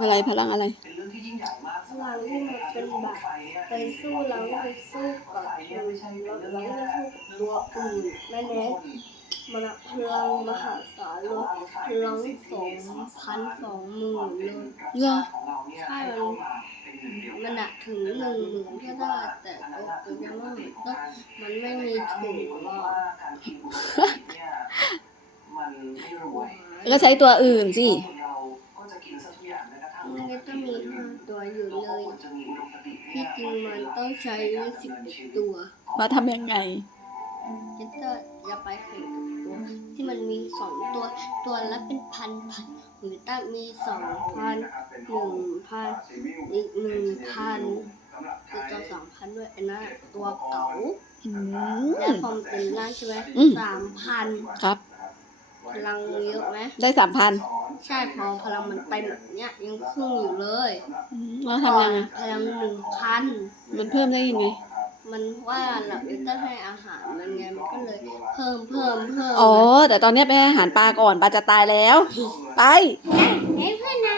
อะไรพลังอะไรเป็นเรื่องที่ยิ่งใหญ่มากพลังที่มันเป็นแบบไปสู้แล้วไปสู้กับแล้วแล้วก็สู้กับตัวอื่นแม่เน็ตมันอะพลังมหาศาลเลยพลังสองพันสองหมื่นเลยเหรอของเราเนี่ยใช่มันมันอะถึงหนึ่งหมื่นก็ได้แต่ก็ก็ยังไม่หมดก็มันไม่มีถึงหรอกการกินบุหรี่เนี่ยมันไม่รวยก็ใช้ตัวอื่นสิ แม้กระทั่งมันก็ต้องมีห้าตัวอยู่เลยจะมีอุดมคติที่จริงมันต้องใช้สิบเอ็ดตัวมาทำยังไงจะจะอย่าไปแข่งกับตัวที่มันมีสองตัวตัวละเป็นพันพันหรือตั้งมีสองพันหนึ่งพันอีกหนึ่งพันคือตัวสองพันด้วยอันนั้นอะตัวเก๋าอืมแล้วพอมันเป็นร่างใช่ไหมอืม สามพันครับ พลังเยอะไหมได้สามพัน ใช่พอพลังมันเต็มแบบเนี้ยยังครึ่งอยู่เลยแล้วทำยังไงพลังหนึ่งพันมันเพิ่มได้ยังไงมันว่าเราจะให้อาหารมันไงมันก็เลยเพิ่มเพิ่มเพิ่มอ๋อแต่ตอนเนี้ยไปให้อาหารปลาก่อนปลาจะตายแล้ว ไป เฮ้ยเพื่อนนาย